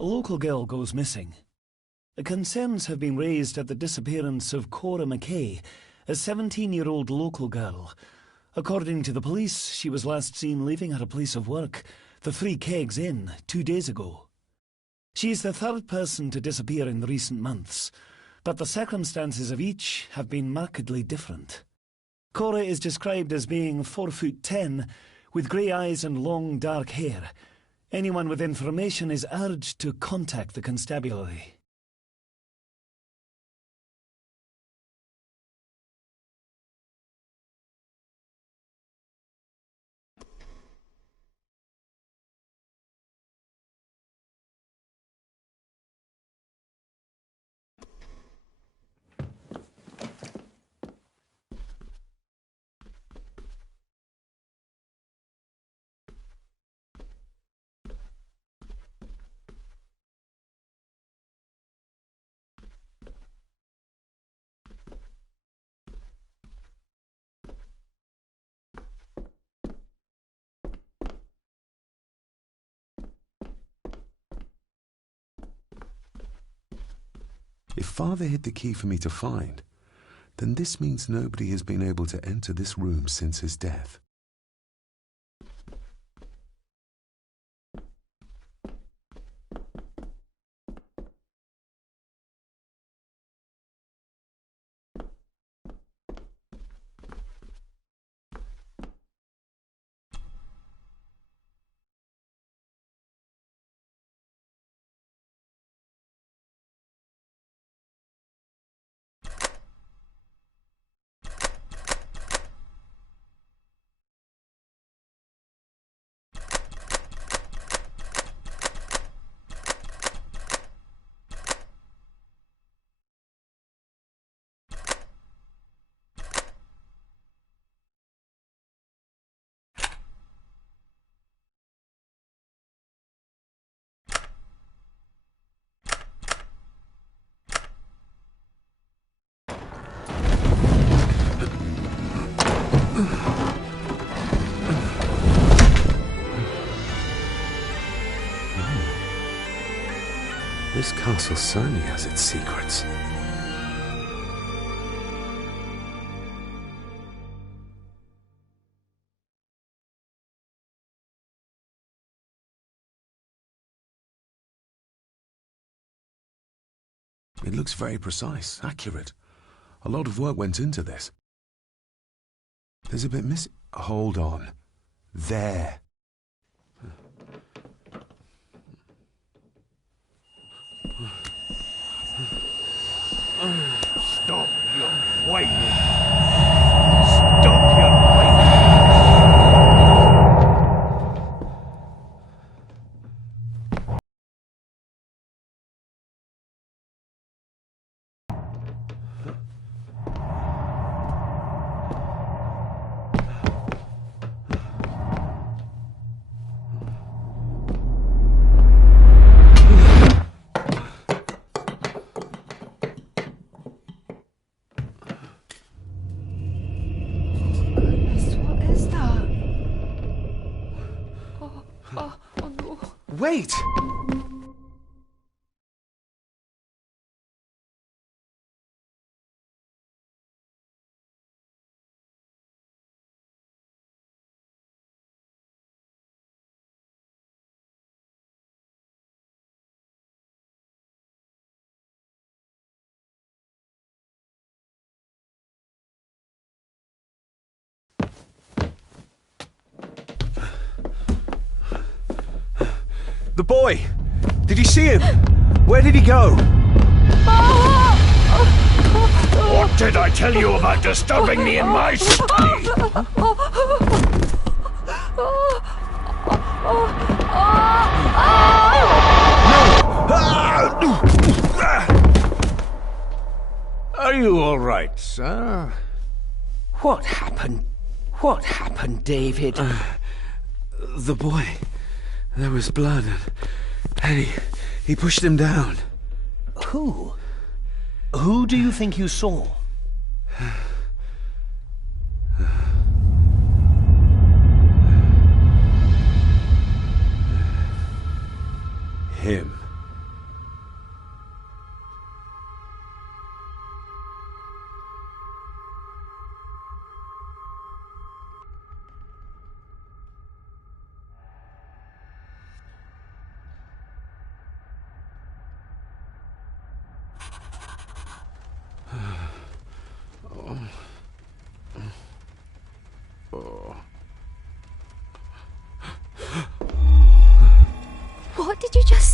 A local girl goes missing. Concerns have been raised at the disappearance of Cora McKay, a 17-year-old local girl. According to the police, she was last seen leaving her place of work, the Three Kegs Inn, 2 days ago. She is the third person to disappear in recent months, but the circumstances of each have been markedly different. Cora is described as being 4'10", with grey eyes and long dark hair. Anyone with information is urged to contact the constabulary. If Father hid the key for me to find, then this means nobody has been able to enter this room since his death. This castle certainly has its secrets. It looks very precise, accurate. A lot of work went into this. There's a bit missing. Hold on. There. Stop your whining! Stop your whining! Wait! The boy! Did you see him? Where did he go? What did I tell you about disturbing me in my study? Are you all right, sir? What happened? What happened, David? The boy. There was blood, and he pushed him down. Who? Who do you think you saw? Him.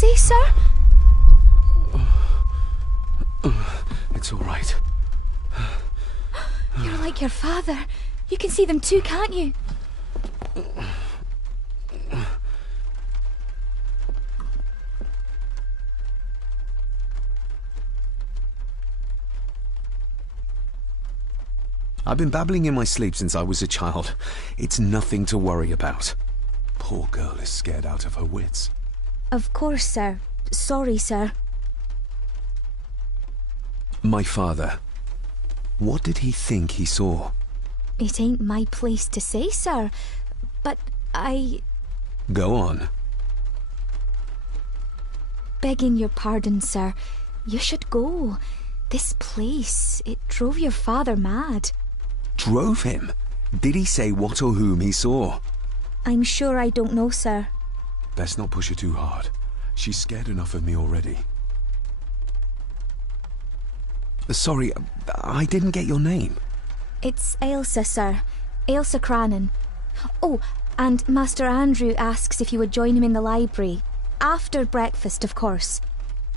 say, sir? It's all right. You're like your father. You can see them too, can't you? I've been babbling in my sleep since I was a child. It's nothing to worry about. Poor girl is scared out of her wits. Of course, sir. Sorry, sir. My father. What did he think he saw? It ain't my place to say, sir. But Go on. Begging your pardon, sir. You should go. This place, it drove your father mad. Drove him? Did he say what or whom he saw? I'm sure I don't know, sir. Best not push her too hard. She's scared enough of me already. Sorry, I didn't get your name. It's Ailsa, sir. Ailsa Crannan. Oh, and Master Andrew asks if you would join him in the library. After breakfast, of course.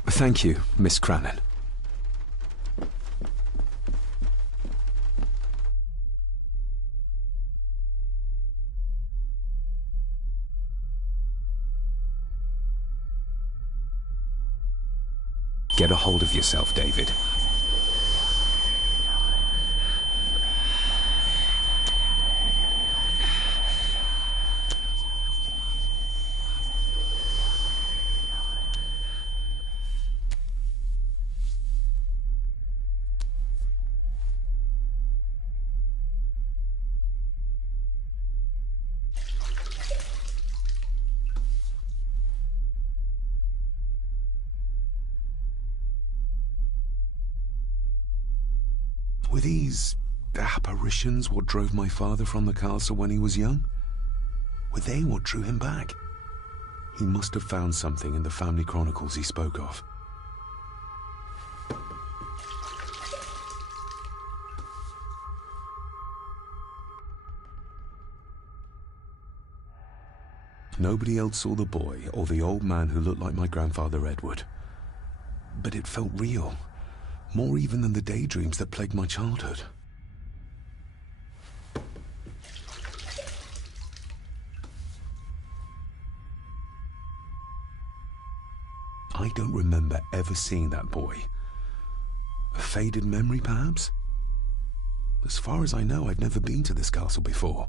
Thank you, Miss Crannan. Get a hold of yourself, David. Were these apparitions what drove my father from the castle when he was young? Were they what drew him back? He must have found something in the family chronicles he spoke of. Nobody else saw the boy or the old man who looked like my grandfather Edward. But it felt real. More even than the daydreams that plagued my childhood. I don't remember ever seeing that boy. A faded memory, perhaps? As far as I know, I've never been to this castle before.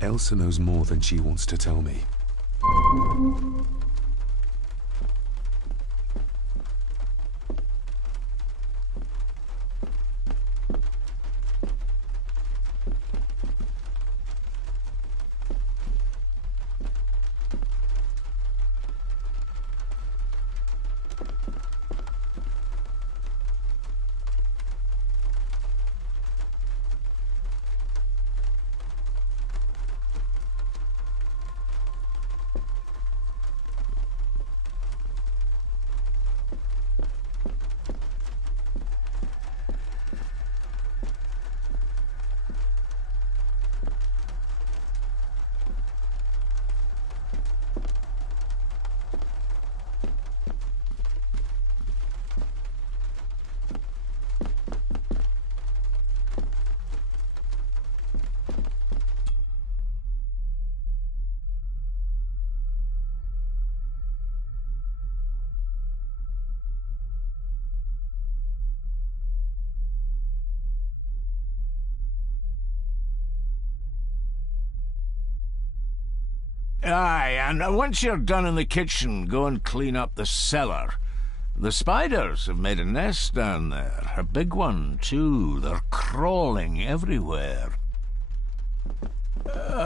Elsa knows more than she wants to tell me. Aye, and once you're done in the kitchen, go and clean up the cellar. The spiders have made a nest down there. A big one, too. They're crawling everywhere.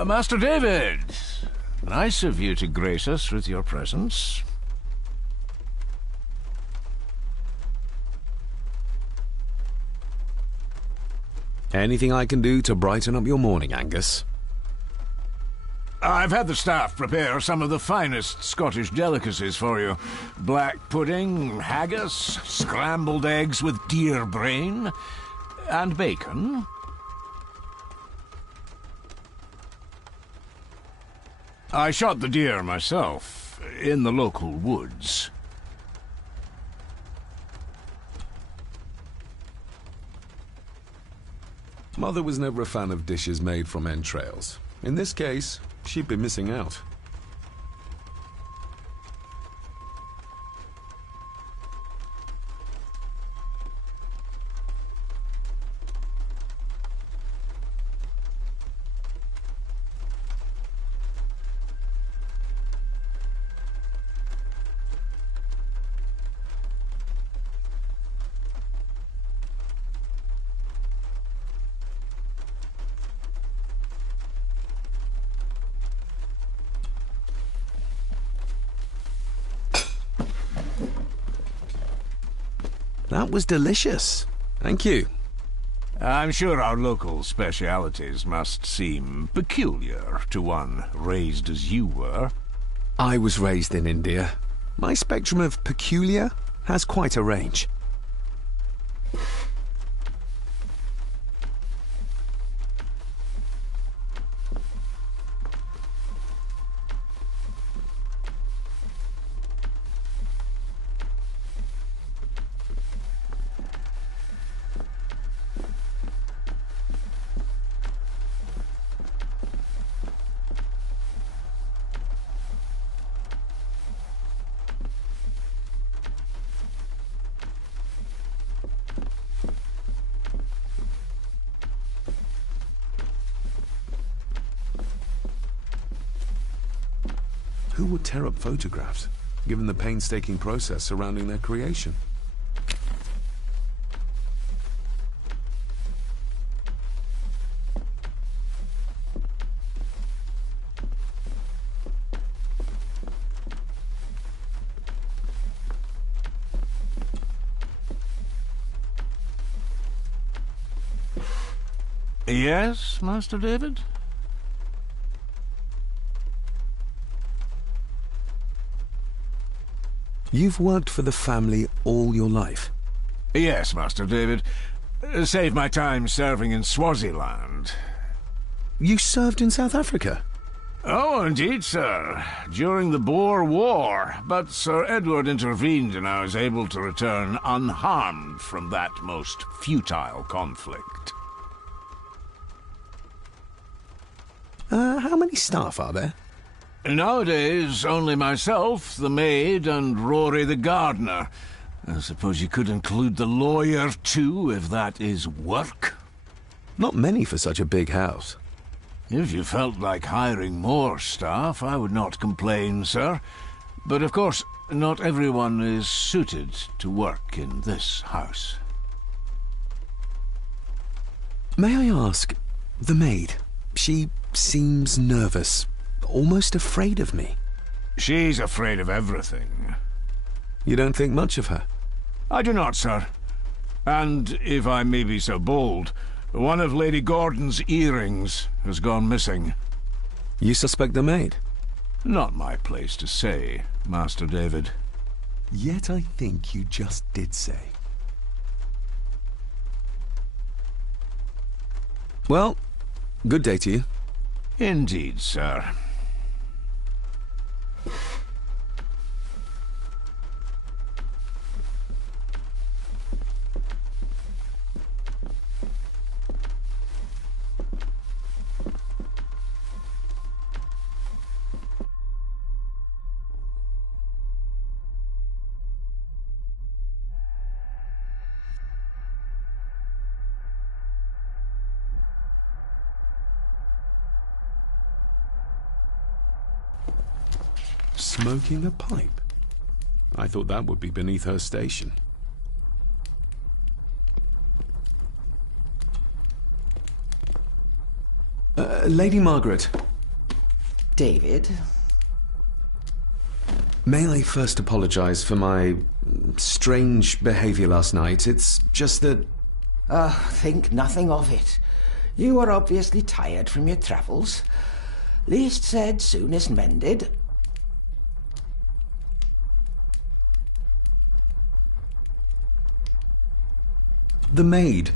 Master David, nice of you to grace us with your presence. Anything I can do to brighten up your morning, Angus? I've had the staff prepare some of the finest Scottish delicacies for you. Black pudding, haggis, scrambled eggs with deer brain, and bacon. I shot the deer myself, in the local woods. Mother was never a fan of dishes made from entrails. In this case, she'd be missing out. That was delicious. Thank you. I'm sure our local specialities must seem peculiar to one raised as you were. I was raised in India. My spectrum of peculiar has quite a range. Who would tear up photographs, given the painstaking process surrounding their creation? Yes, Master David? You've worked for the family all your life? Yes, Master David. Save my time serving in Swaziland. You served in South Africa? Oh, indeed, sir. During the Boer War. But Sir Edward intervened and I was able to return unharmed from that most futile conflict. How many staff are there? Nowadays, only myself, the maid, and Rory the gardener. I suppose you could include the lawyer, too, if that is work. Not many for such a big house. If you felt like hiring more staff, I would not complain, sir. But of course, not everyone is suited to work in this house. May I ask, the maid, she seems nervous, almost afraid of me. She's afraid of everything. You don't think much of her? I do not, sir. And, if I may be so bold, one of Lady Gordon's earrings has gone missing. You suspect the maid? Not my place to say, Master David. Yet I think you just did say. Well, good day to you. Indeed, sir. Smoking a pipe? I thought that would be beneath her station. Lady Margaret. David? May I first apologize for my strange behavior last night? It's just that... Think nothing of it. You are obviously tired from your travels. Least said, soonest mended. The maid.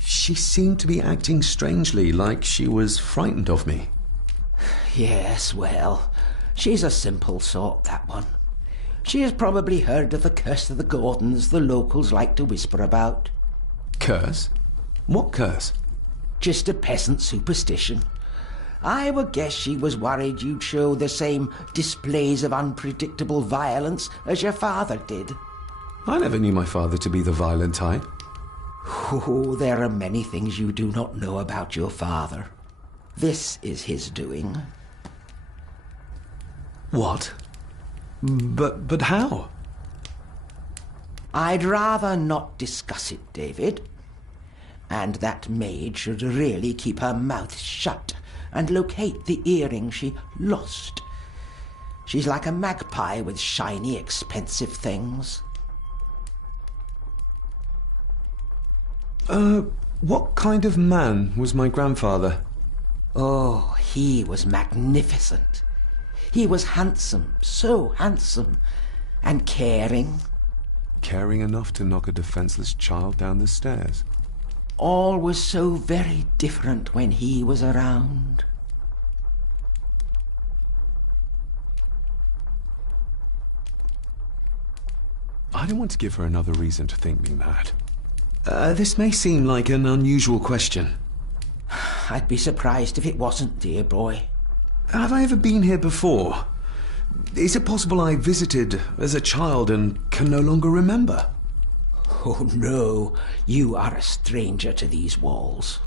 She seemed to be acting strangely, like she was frightened of me. Yes, well, she's a simple sort, that one. She has probably heard of the curse of the Gordons the locals like to whisper about. Curse? What curse? Just a peasant superstition. I would guess she was worried you'd show the same displays of unpredictable violence as your father did. I never knew my father to be the violent type. Oh, there are many things you do not know about your father. This is his doing. What? But how? I'd rather not discuss it, David. And that maid should really keep her mouth shut and locate the earring she lost. She's like a magpie with shiny, expensive things. What kind of man was my grandfather? Oh, he was magnificent. He was handsome, so handsome, and caring. Caring enough to knock a defenseless child down the stairs. All was so very different when he was around. I don't want to give her another reason to think me mad. This may seem like an unusual question. I'd be surprised if it wasn't, dear boy. Have I ever been here before? Is it possible I visited as a child and can no longer remember? Oh, no. You are a stranger to these walls.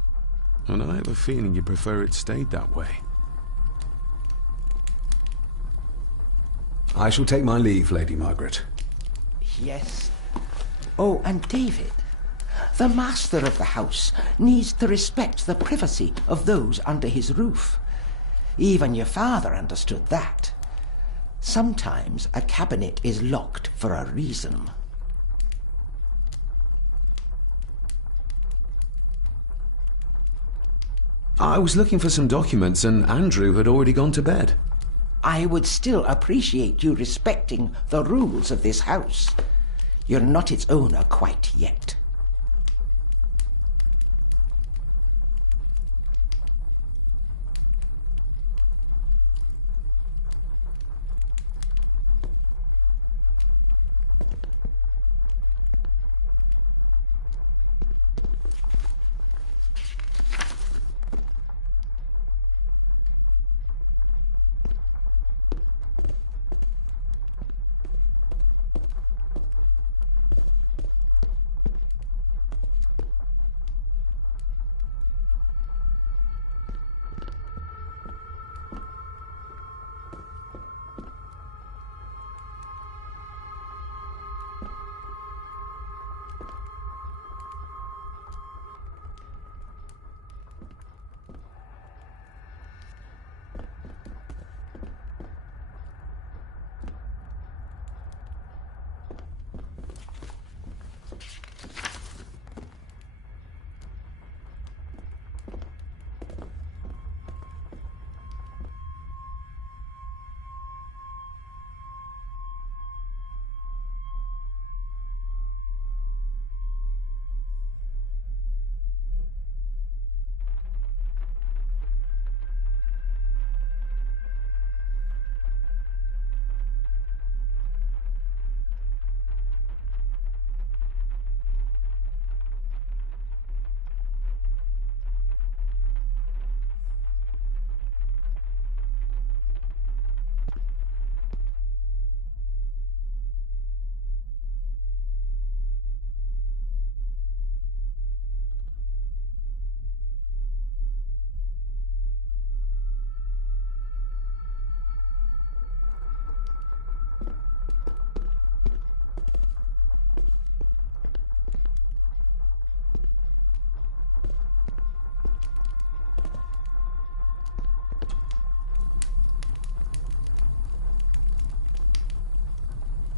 And I have a feeling you prefer it stayed that way. I shall take my leave, Lady Margaret. Yes. Oh, and David, the master of the house needs to respect the privacy of those under his roof. Even your father understood that. Sometimes a cabinet is locked for a reason. I was looking for some documents and Andrew had already gone to bed. I would still appreciate you respecting the rules of this house. You're not its owner quite yet.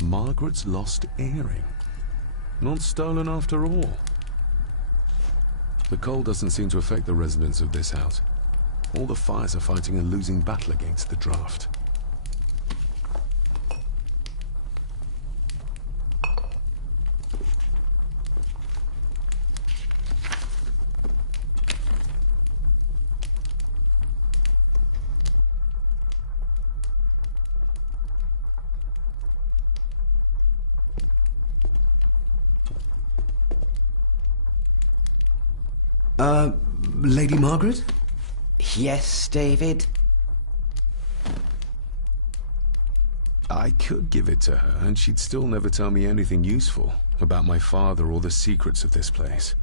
Margaret's lost earring. Not stolen after all. The cold doesn't seem to affect the residents of this house. All the fires are fighting a losing battle against the draft. Lady Margaret? Yes, David? I could give it to her, and she'd still never tell me anything useful about my father or the secrets of this place.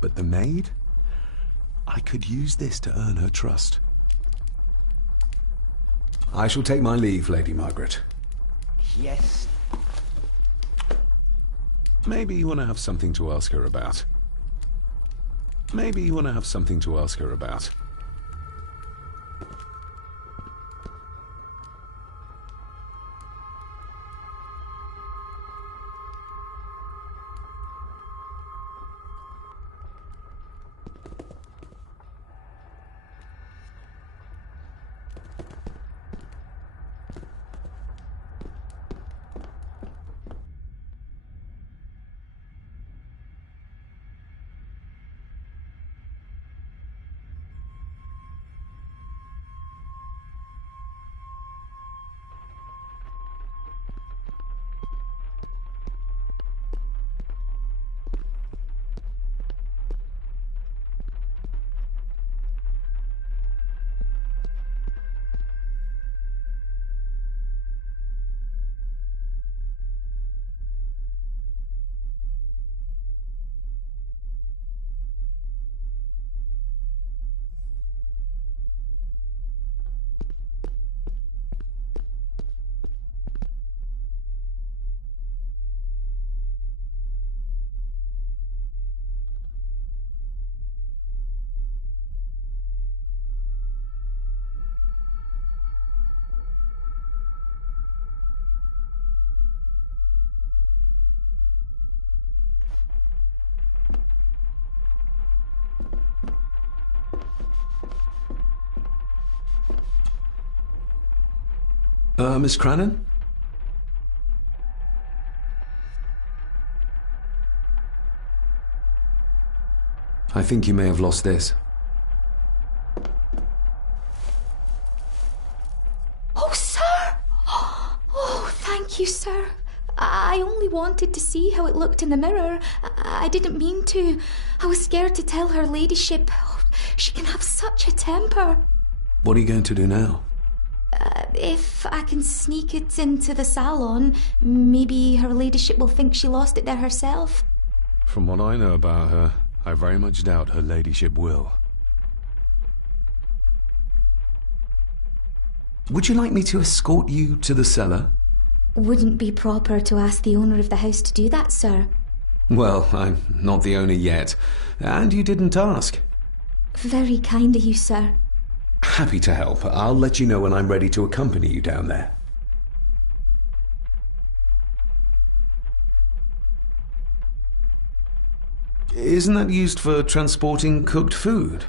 But the maid? I could use this to earn her trust. I shall take my leave, Lady Margaret. Yes. Maybe you want to have something to ask her about. Maybe you want to have something to ask her about. Miss Crannan? I think you may have lost this. Oh, sir! Oh, thank you, sir. I only wanted to see how it looked in the mirror. I didn't mean to. I was scared to tell her ladyship. Oh, she can have such a temper. What are you going to do now? If I can sneak it into the salon, maybe her ladyship will think she lost it there herself. From what I know about her, I very much doubt her ladyship will. Would you like me to escort you to the cellar? Wouldn't be proper to ask the owner of the house to do that, sir. Well, I'm not the owner yet, and you didn't ask. Very kind of you, sir. Happy to help. I'll let you know when I'm ready to accompany you down there. Isn't that used for transporting cooked food?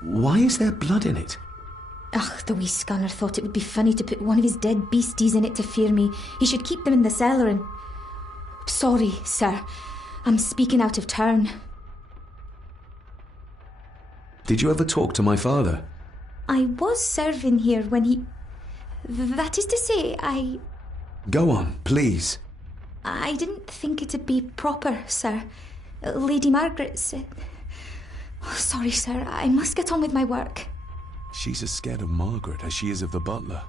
Why is there blood in it? Ugh, the wee scunner thought it would be funny to put one of his dead beasties in it to fear me. He should keep them in the cellar and... Sorry, sir. I'm speaking out of turn. Did you ever talk to my father? I was serving here when he... That is to say, Go on, please. I didn't think it'd be proper, sir. Lady Margaret said... Oh, sorry, sir. I must get on with my work. She's as scared of Margaret as she is of the butler.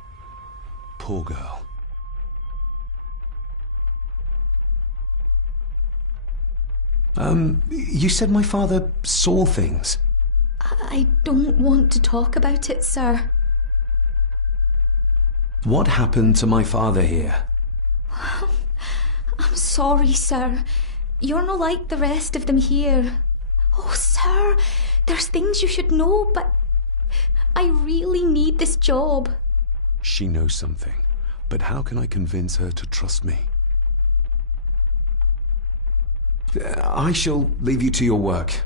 Poor girl. You said my father saw things. I don't want to talk about it, sir. What happened to my father here? I'm sorry, sir. You're not like the rest of them here. Oh, sir, there's things you should know, but I really need this job. She knows something, but how can I convince her to trust me? I shall leave you to your work.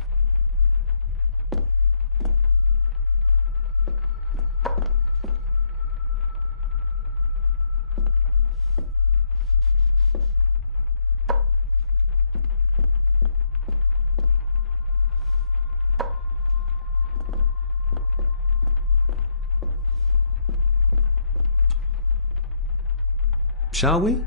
Shall we?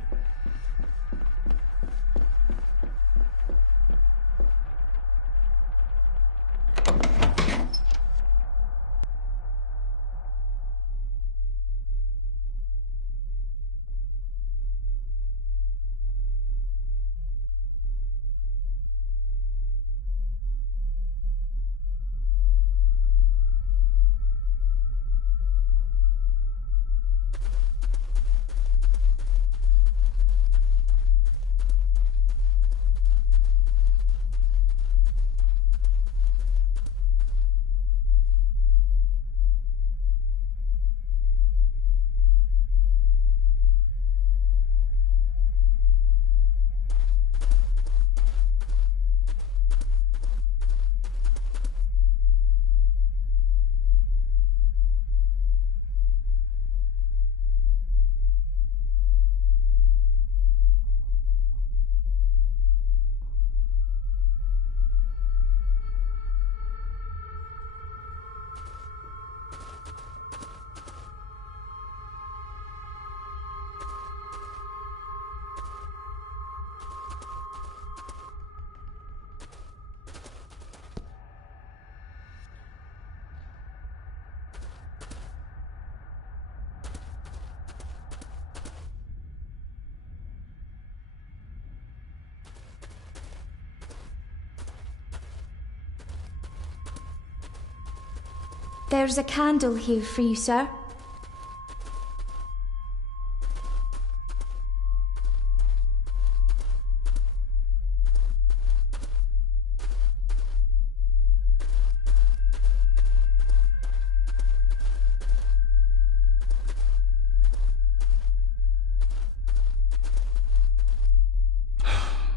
There's a candle here for you, sir.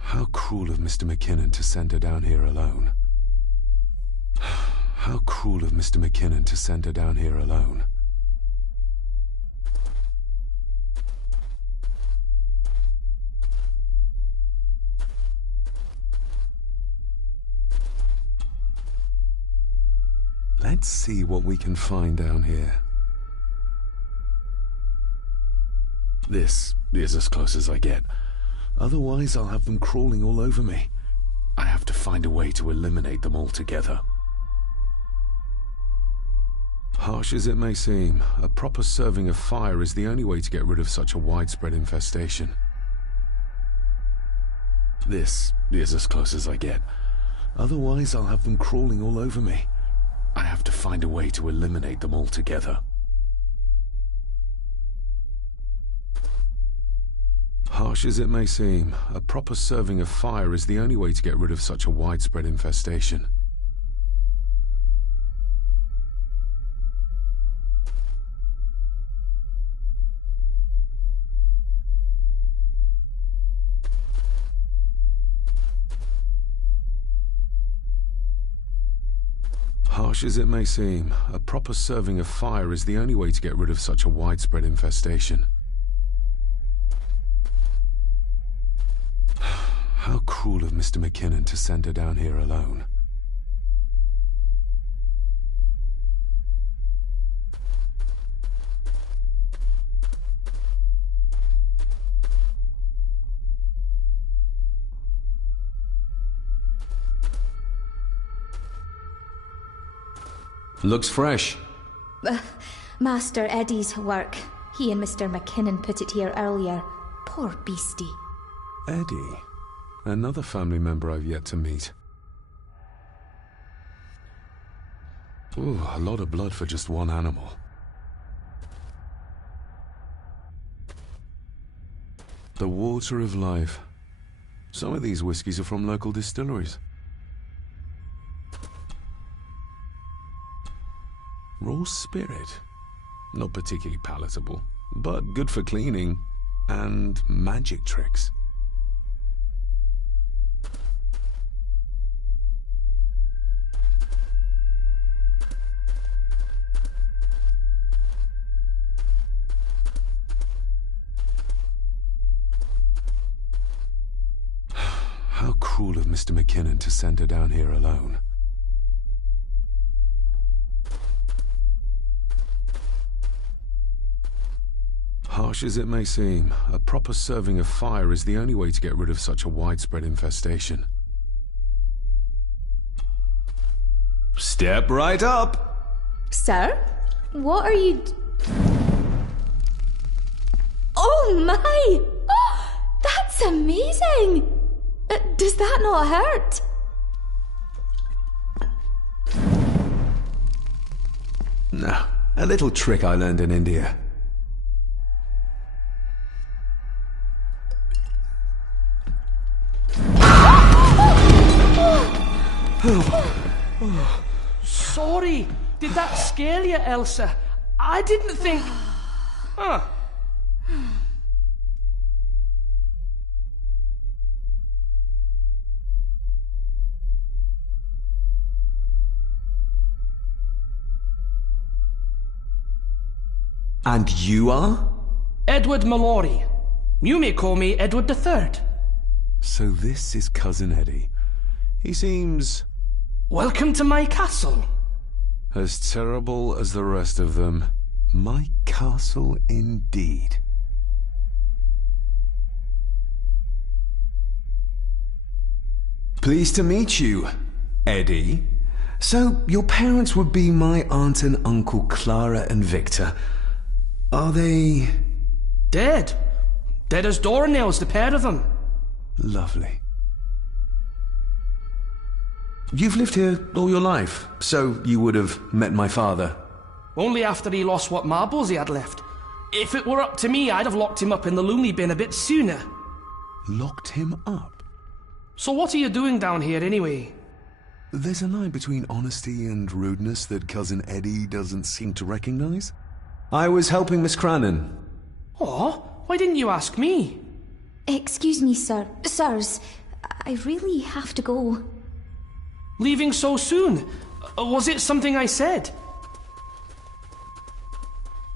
How cruel of Mr. McKinnon to send her down here alone. How cruel of Mr. McKinnon to send her down here alone. Let's see what we can find down here. This is as close as I get. Otherwise, I'll have them crawling all over me. I have to find a way to eliminate them altogether. Harsh as it may seem, a proper serving of fire is the only way to get rid of such a widespread infestation. This is as close as I get. Otherwise, I'll have them crawling all over me. I have to find a way to eliminate them altogether. Harsh as it may seem, a proper serving of fire is the only way to get rid of such a widespread infestation. Harsh as it may seem, a proper serving of fire is the only way to get rid of such a widespread infestation. How cruel of Mr. McKinnon to send her down here alone. Looks fresh. Master Eddie's work. He and Mr. McKinnon put it here earlier. Poor beastie. Eddie, another family member I've yet to meet. Ooh, a lot of blood for just one animal. The water of life. Some of these whiskies are from local distilleries. Raw spirit. Not particularly palatable, but good for cleaning and magic tricks. How cruel of Mr. McKinnon to send her down here alone. Harsh as it may seem, a proper serving of fire is the only way to get rid of such a widespread infestation. Step right up. Sir? What are you... Oh my! Oh, that's amazing! Does that not hurt? No, a little trick I learned in India. Sorry, did that scare you, Elsa? I didn't think... Huh. And you are? Edward Mallory. You may call me Edward III. So this is Cousin Eddie. He seems Welcome to my castle. as terrible as the rest of them. My castle indeed. Pleased to meet you, Eddie. So, your parents would be my aunt and uncle Clara and Victor. Are they... Dead. Dead as doornails, the pair of them. Lovely. You've lived here all your life, so you would have met my father. Only after he lost what marbles he had left. If it were up to me, I'd have locked him up in the loony bin a bit sooner. Locked him up? So what are you doing down here anyway? There's a line between honesty and rudeness that Cousin Eddie doesn't seem to recognize. I was helping Miss Crannan. Oh, why didn't you ask me? Excuse me, sir. Sirs, I really have to go. Leaving so soon? Was it something I said?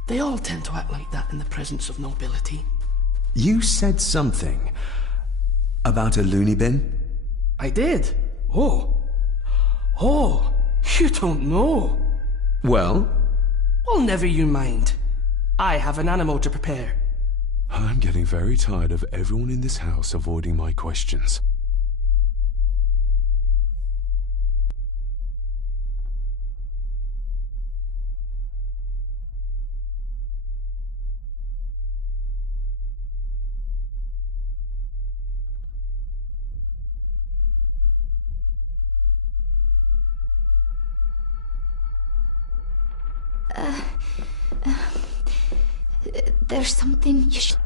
They all tend to act like that in the presence of nobility. You said something about a loony bin? I did. Oh, you don't know. Well? Well, never you mind. I have an animal to prepare. I'm getting very tired of everyone in this house avoiding my questions. There's something you should...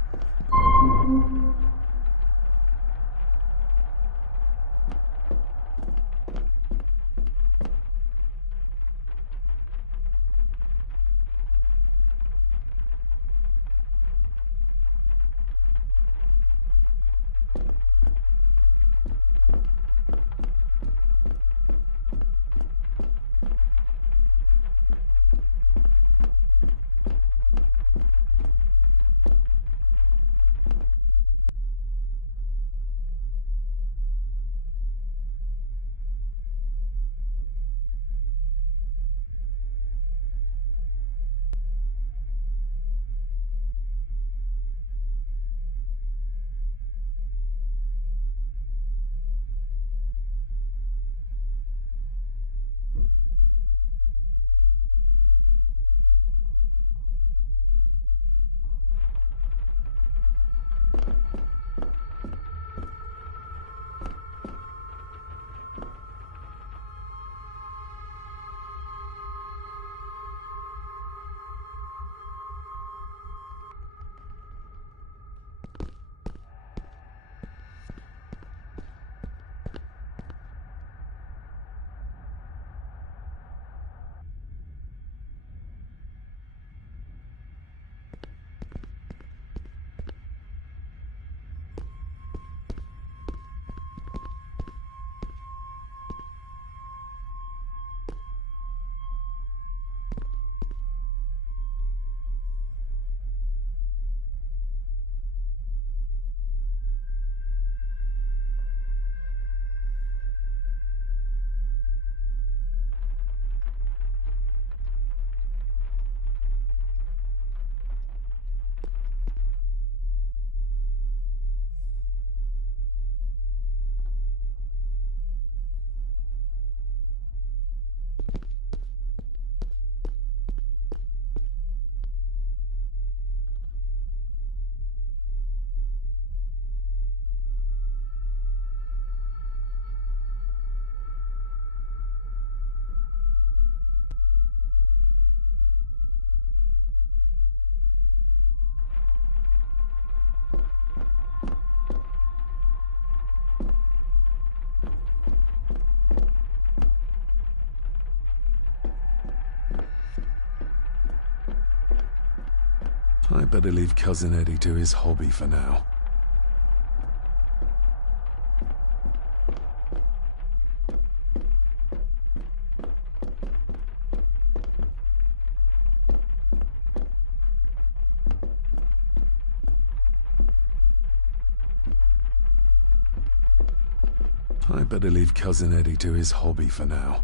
I better leave Cousin Eddie to his hobby for now. I better leave Cousin Eddie to his hobby for now.